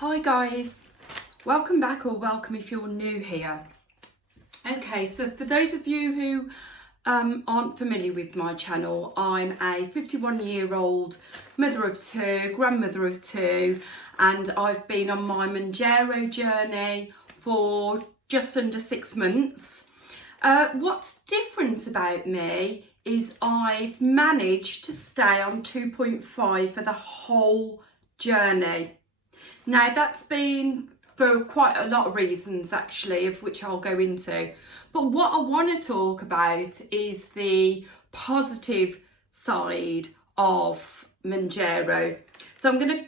Hi guys, welcome back, or welcome if you're new here. Okay, so for those of you who aren't familiar with my channel, I'm a 51-year-old mother of two, grandmother of two, and I've been on my MOUNJARO journey for just under 6 months. What's different about me is I've managed to stay on 2.5 for the whole journey. Now that's been for quite a lot of reasons actually, of which I'll go into. But what I want to talk about is the positive side of MOUNJARO. So I'm going to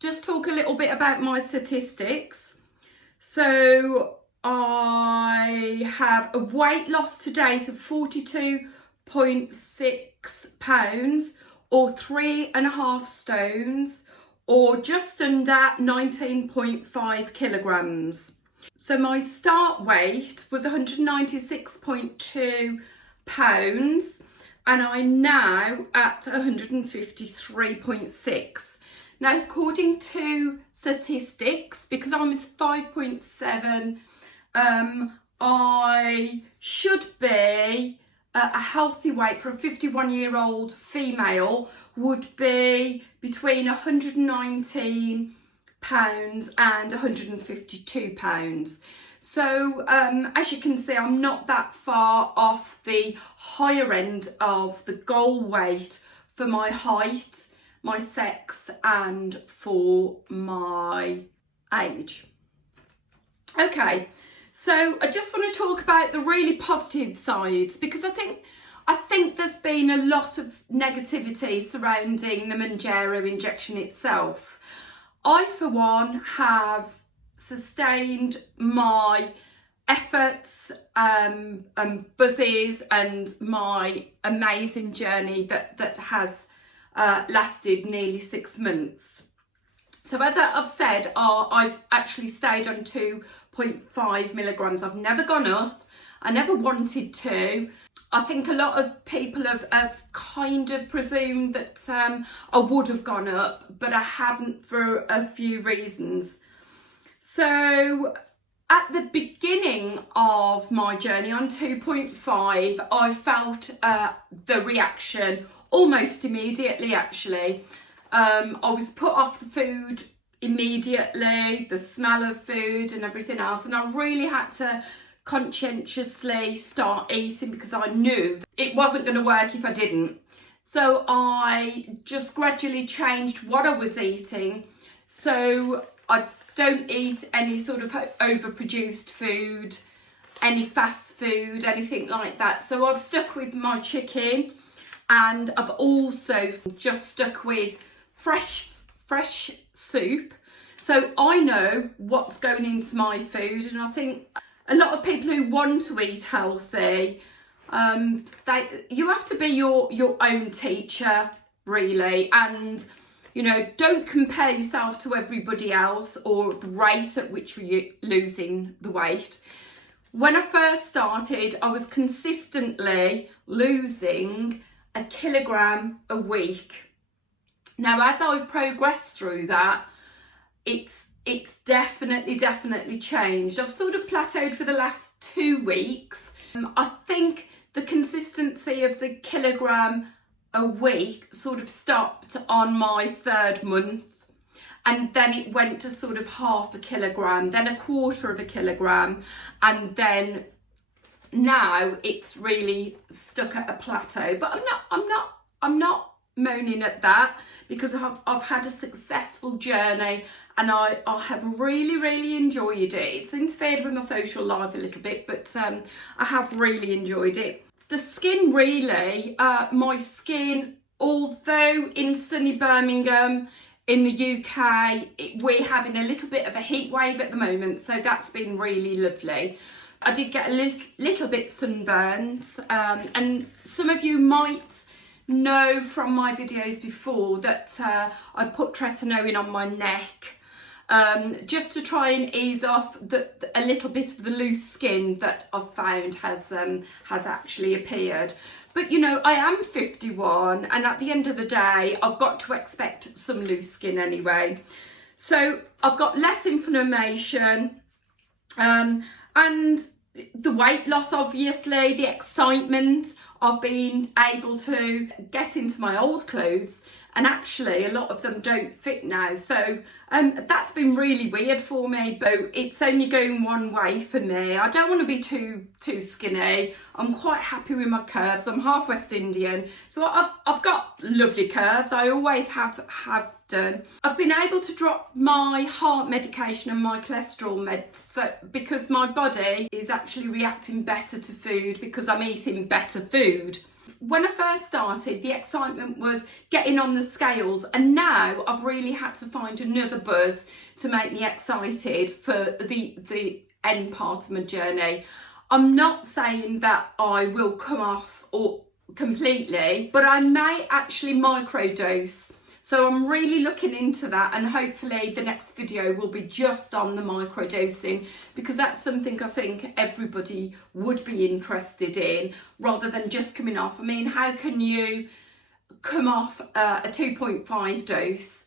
just talk a little bit about my statistics. So I have a weight loss to date of 42.6 pounds, or 3.5 stones, or just under 19.5 kilograms. So my start weight was 196.2 pounds and I'm now at 153.6. Now, according to statistics, because I'm 5.7, I should be a healthy weight for a 51-year-old female would be between 119 pounds and 152 pounds. So as you can see, I'm not that far off the higher end of the goal weight for my height, my sex, and for my age. Okay. So I just want to talk about the really positive sides, because I think there's been a lot of negativity surrounding the MOUNJARO injection itself. I, for one, have sustained my efforts, buzzes, and my amazing journey that has lasted nearly 6 months. So as I've said, I've actually stayed on 2.5 milligrams. I've never gone up. I never wanted to. I think a lot of people have kind of presumed that I would have gone up, but I haven't for a few reasons. So at the beginning of my journey on 2.5, I felt the reaction almost immediately actually. I was put off the food immediately, the smell of food and everything else, and I really had to conscientiously start eating because I knew it wasn't going to work if I didn't. So I just gradually changed what I was eating, so I don't eat any sort of overproduced food, any fast food, anything like that. So I've stuck with my chicken, and I've also just stuck with fresh soup, so I know what's going into my food. And I think a lot of people who want to eat healthy, you have to be your own teacher really, and you know, don't compare yourself to everybody else or the rate at which you're losing the weight. When I first started, I was consistently losing a kilogram a week. Now, as I've progressed through that, it's definitely changed. I've sort of plateaued for the last 2 weeks. I think the consistency of the kilogram a week sort of stopped on my 3rd month, and then it went to sort of half a kilogram, then a quarter of a kilogram, and then now it's really stuck at a plateau. But I'm not moaning at that, because I've had a successful journey and I have really enjoyed it. It's interfered with my social life a little bit, but I have really enjoyed it. The skin really, my skin, although in sunny Birmingham in the UK, we're having a little bit of a heat wave at the moment, so that's been really lovely. I did get a little bit sunburned, and some of you might know from my videos before that I put tretinoin on my neck, just to try and ease off a little bit of the loose skin that I've found has actually appeared. But you know, I am 51, and at the end of the day I've got to expect some loose skin anyway. So I've got less inflammation, and the weight loss, obviously, the excitement of being able to get into my old clothes, and actually a lot of them don't fit now, so that's been really weird for me, but it's only going one way for me. I don't want to be too skinny. I'm quite happy with my curves. I'm half West Indian, so I've got lovely curves. I always have done. I've been able to drop my heart medication and my cholesterol meds, so because my body is actually reacting better to food because I'm eating better food. When I first started, the excitement was getting on the scales, and now I've really had to find another buzz to make me excited for the end part of my journey. I'm not saying that I will come off or completely, but I may actually microdose. So I'm really looking into that, and hopefully the next video will be just on the microdosing, because that's something I think everybody would be interested in, rather than just coming off. I mean, how can you come off a 2.5 dose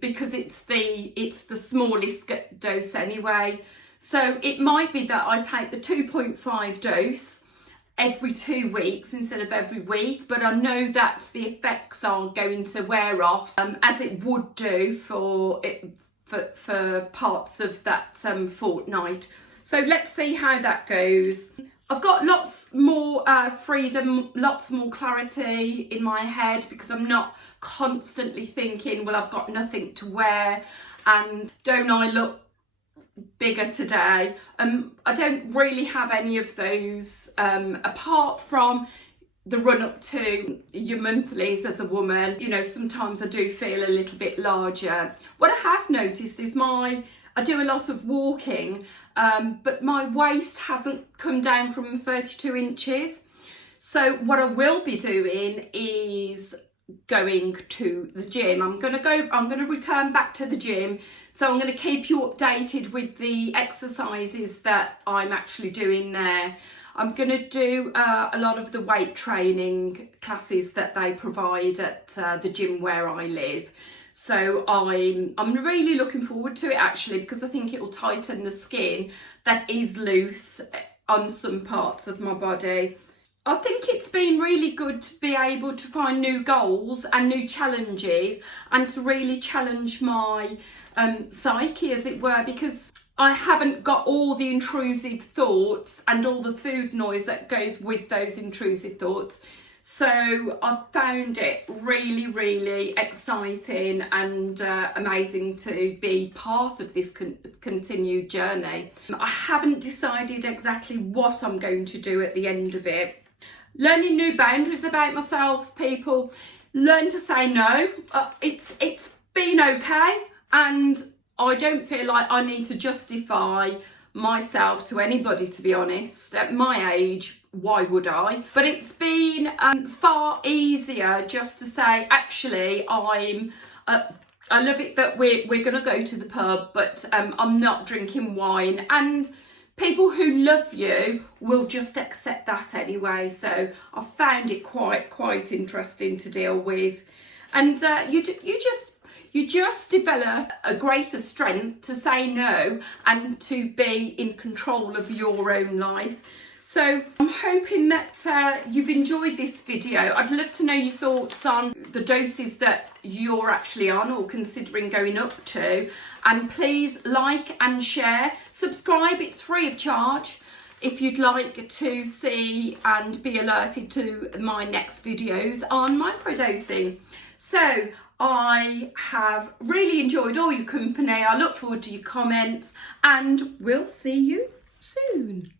because it's the smallest dose anyway. So it might be that I take the 2.5 dose every 2 weeks instead of every week, but I know that the effects are going to wear off, as it would do for parts of that fortnight. So let's see how that goes. I've got lots more freedom, lots more clarity in my head, because I'm not constantly thinking, well, I've got nothing to wear and don't I look bigger today. I don't really have any of those, apart from the run up to your monthlies as a woman. You know, sometimes I do feel a little bit larger. What I have noticed is I do a lot of walking, but my waist hasn't come down from 32 inches. So what I will be doing is going to the gym. I'm going to return back to the gym, so I'm going to keep you updated with the exercises that I'm actually doing there. I'm going to do a lot of the weight training classes that they provide at the gym where I live. So I'm really looking forward to it, actually, because I think it will tighten the skin that is loose on some parts of my body. I think it's been really good to be able to find new goals and new challenges, and to really challenge my psyche, as it were, because I haven't got all the intrusive thoughts and all the food noise that goes with those intrusive thoughts. So I've found it really, really exciting and amazing to be part of this continued journey. I haven't decided exactly what I'm going to do at the end of it. Learning new boundaries about myself, people. Learn to say no. It's been okay, and I don't feel like I need to justify myself to anybody, to be honest. At my age, why would I? But it's been far easier just to say, actually, I love it that we're going to go to the pub, but I'm not drinking wine. And people who love you will just accept that anyway. So I found it quite interesting to deal with. And you just develop a greater strength to say no and to be in control of your own life. So I'm hoping that you've enjoyed this video. I'd love to know your thoughts on the doses that you're actually on or considering going up to. And please like and share. Subscribe, it's free of charge, if you'd like to see and be alerted to my next videos on microdosing. So I have really enjoyed all your company. I look forward to your comments, and we'll see you soon.